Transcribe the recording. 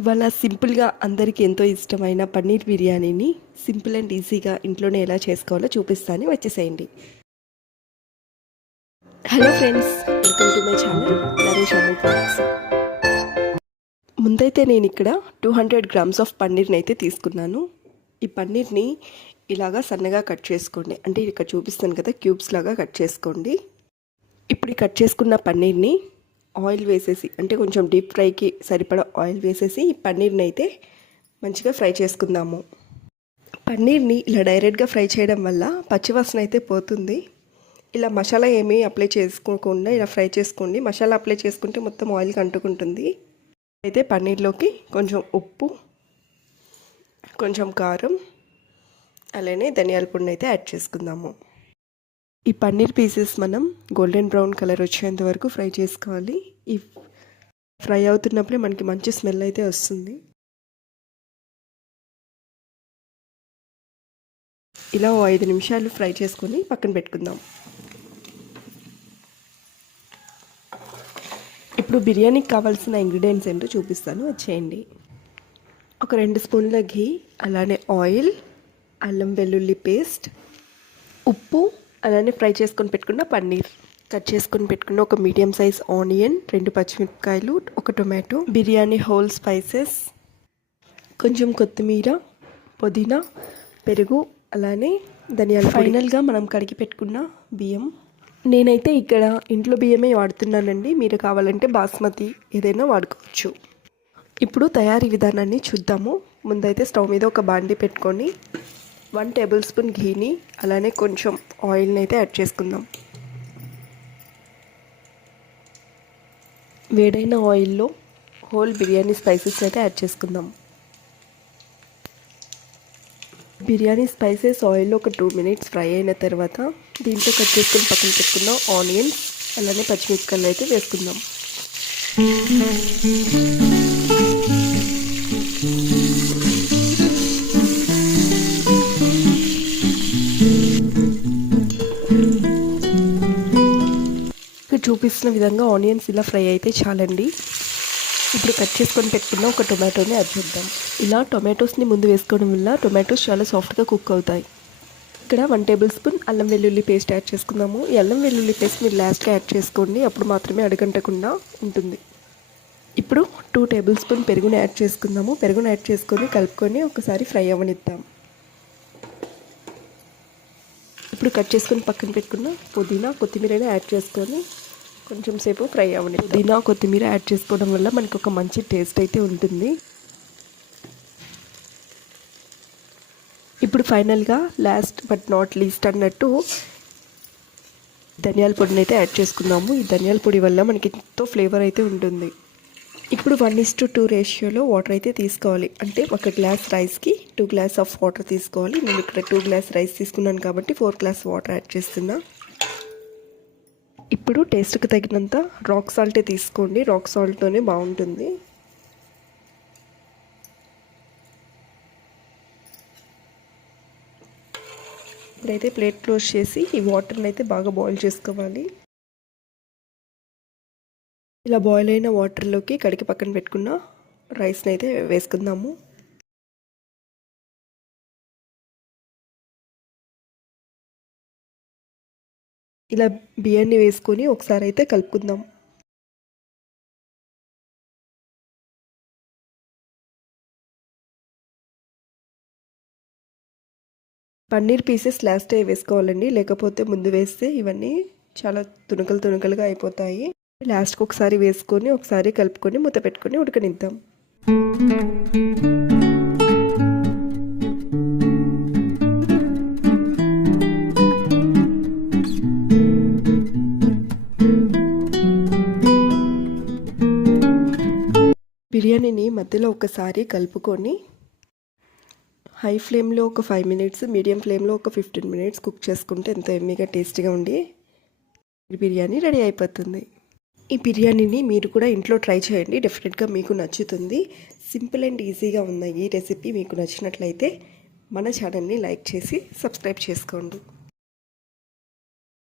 ఇవాళ సింపుల్గా అందరికీ ఎంతో ఇష్టమైన పన్నీర్ బిర్యానీని సింపుల్ అండ్ ఈజీగా ఇంట్లోనే ఎలా చేసుకోవాలో చూపిస్తాను, వచ్చేసేయండి. Hello friends, welcome to my channel Naresh Amul friends. ముందైతే నేను ఇక్కడ 200 గ్రామ్స్ ఆఫ్ పన్నీర్ని అయితే తీసుకున్నాను. ఈ పన్నీర్ని ఇలాగా సన్నగా కట్ చేసుకోండి, అంటే ఇక్కడ చూపిస్తాను కదా, క్యూబ్స్ లాగా కట్ చేసుకోండి. ఇప్పుడు ఈ కట్ చేసుకున్న పన్నీర్ని ఆయిల్ వేసేసి, అంటే కొంచెం డీప్ ఫ్రైకి సరిపడా ఆయిల్ వేసేసి ఈ పన్నీర్ని అయితే మంచిగా ఫ్రై చేసుకుందాము. పన్నీర్ని ఇలా డైరెక్ట్గా ఫ్రై చేయడం వల్ల పచ్చివాసన అయితే పోతుంది. ఇలా మసాలా ఏమీ అప్లై చేసుకోకుండా ఇలా ఫ్రై చేసుకోండి. మసాలా అప్లై చేసుకుంటే మొత్తం ఆయిల్కి అంటుకుంటుంది. అయితే పన్నీర్లోకి కొంచెం ఉప్పు, కొంచెం కారం, అలానే ధనియాల పొడిని అయితే యాడ్ చేసుకుందాము. ఈ పన్నీర్ పీసెస్ మనం గోల్డెన్ బ్రౌన్ కలర్ వచ్చేంత వరకు ఫ్రై చేసుకోవాలి. ఈ ఫ్రై అవుతున్నప్పుడే మనకి మంచి స్మెల్ అయితే వస్తుంది. ఇలా 5 నిమిషాలు ఫ్రై చేసుకొని పక్కన పెట్టుకుందాం. ఇప్పుడు బిర్యానీకి కావాల్సిన ఇంగ్రీడియంట్స్ ఏంటో చూపిస్తాను, వచ్చేయండి. ఒక 2 స్పూన్ల ఘీ, అలానే ఆయిల్, అల్లం వెల్లుల్లి పేస్ట్, ఉప్పు, అలానే ఫ్రై చేసుకొని పెట్టుకున్న పన్నీర్, కట్ చేసుకొని పెట్టుకున్న ఒక మీడియం సైజ్ ఆనియన్, 2 పచ్చిమిరపకాయలు, ఒక టొమాటో, బిర్యానీ హోల్ స్పైసెస్, కొంచెం కొత్తిమీర, పుదీనా, పెరుగు, అలానే ధనియాలు. ఫైనల్గా మనం కడిగి పెట్టుకున్న బియ్యం. నేనైతే ఇక్కడ ఇంట్లో బియ్యమే వాడుతున్నానండి, మీరు కావాలంటే బాస్మతి ఏదైనా వాడుకోవచ్చు. ఇప్పుడు తయారీ విధానాన్ని చూద్దాము. ముందైతే స్టవ్ మీద ఒక బాండీ పెట్టుకొని 1 టేబుల్ స్పూన్ ఘీని, అలానే కొంచెం ఆయిల్ని అయితే యాడ్ చేసుకుందాం. వేడైన ఆయిల్లో హోల్ బిర్యానీ స్పైసెస్ అయితే యాడ్ చేసుకుందాం. బిర్యానీ స్పైసెస్ ఆయిల్లో ఒక 2 మినిట్స్ ఫ్రై అయిన తర్వాత దీంతో కట్ చేసుకుని పక్కన పెట్టుకున్న ఆనియన్స్, అలానే పచ్చిమిరపకాయలు అయితే వేసుకుందాం. చూపిస్తున్న విధంగా ఆనియన్స్ ఇలా ఫ్రై అయితే చాలండి. ఇప్పుడు కట్ చేసుకొని పెట్టుకున్న ఒక టొమాటోని యాడ్ చేద్దాం. ఇలా టొమాటోస్ని ముందు వేసుకోవడం వల్ల టొమాటోస్ చాలా సాఫ్ట్గా కుక్ అవుతాయి. ఇక్కడ 1 టేబుల్ స్పూన్ అల్లం వెల్లుల్లి పేస్ట్ యాడ్ చేసుకుందాము. ఈ అల్లం వెల్లుల్లి పేస్ట్ మీరు లాస్ట్గా యాడ్ చేసుకోండి, అప్పుడు మాత్రమే అడుగంటకుండా ఉంటుంది. ఇప్పుడు 2 టేబుల్ స్పూన్ పెరుగుని యాడ్ చేసుకుందాము. పెరుగుని యాడ్ చేసుకొని కలుపుకొని ఒకసారి ఫ్రై అవ్వనిద్దాం. ఇప్పుడు కట్ చేసుకొని పక్కన పెట్టుకున్న పుదీనా, కొత్తిమీరని యాడ్ చేసుకొని కొంచెం సేపు ఫ్రై అవ్వండి. పుదీనా, కొత్తిమీర యాడ్ చేసుకోవడం వల్ల మనకు ఒక మంచి టేస్ట్ అయితే ఉంటుంది. ఇప్పుడు ఫైనల్గా లాస్ట్ బట్ నాట్ లీస్ట్ అన్నట్టు ధనియాల పొడిని అయితే యాడ్ చేసుకుందాము. ఈ ధనియాల పొడి వల్ల మనకి ఎంతో ఫ్లేవర్ అయితే ఉంటుంది. ఇప్పుడు 1:2 రేషియోలో వాటర్ అయితే తీసుకోవాలి. అంటే 1 గ్లాస్ రైస్కి 2 గ్లాస్ ఆఫ్ వాటర్ తీసుకోవాలి. నేను ఇక్కడ 2 గ్లాస్ రైస్ తీసుకున్నాను కాబట్టి 4 గ్లాస్ వాటర్ యాడ్ చేస్తున్నా. ఇప్పుడు టేస్ట్కి తగినంత రాక్ సాల్టే తీసుకోండి, రాక్ సాల్ట్తోనే బాగుంటుంది. ఇప్పుడైతే ప్లేట్ క్లోజ్ చేసి ఈ వాటర్ని అయితే బాగా బాయిల్ చేసుకోవాలి. ఇలా బాయిల్ అయిన వాటర్లోకి కడిగి పక్కన పెట్టుకున్న రైస్ని అయితే వేసుకుందాము. ఇలా బియ్యాన్ని వేసుకొని ఒకసారి అయితే కలుపుకుందాం. పన్నీర్ పీసెస్ లాస్టే వేసుకోవాలండి, లేకపోతే ముందు వేస్తే ఇవన్నీ చాలా తునకలుగా అయిపోతాయి. లాస్ట్కి ఒకసారి వేసుకొని ఒకసారి కలుపుకొని మూత పెట్టుకొని ఉడకనిద్దాం. బిర్యానీని మధ్యలో ఒకసారి కలుపుకొని హై ఫ్లేమ్లో ఒక 5 మినిట్స్, మీడియం ఫ్లేమ్లో ఒక 15 మినిట్స్ కుక్ చేసుకుంటే ఎంతో ఎమ్మీగా టేస్టీగా ఉండి బిర్యానీ రెడీ అయిపోతుంది. ఈ బిర్యానీని మీరు కూడా ఇంట్లో ట్రై చేయండి, డెఫినెట్గా మీకు నచ్చుతుంది. సింపుల్ అండ్ ఈజీగా ఉన్న ఈ రెసిపీ మీకు నచ్చినట్లయితే మన ఛానల్ని లైక్ చేసి సబ్స్క్రైబ్ చేసుకోండి.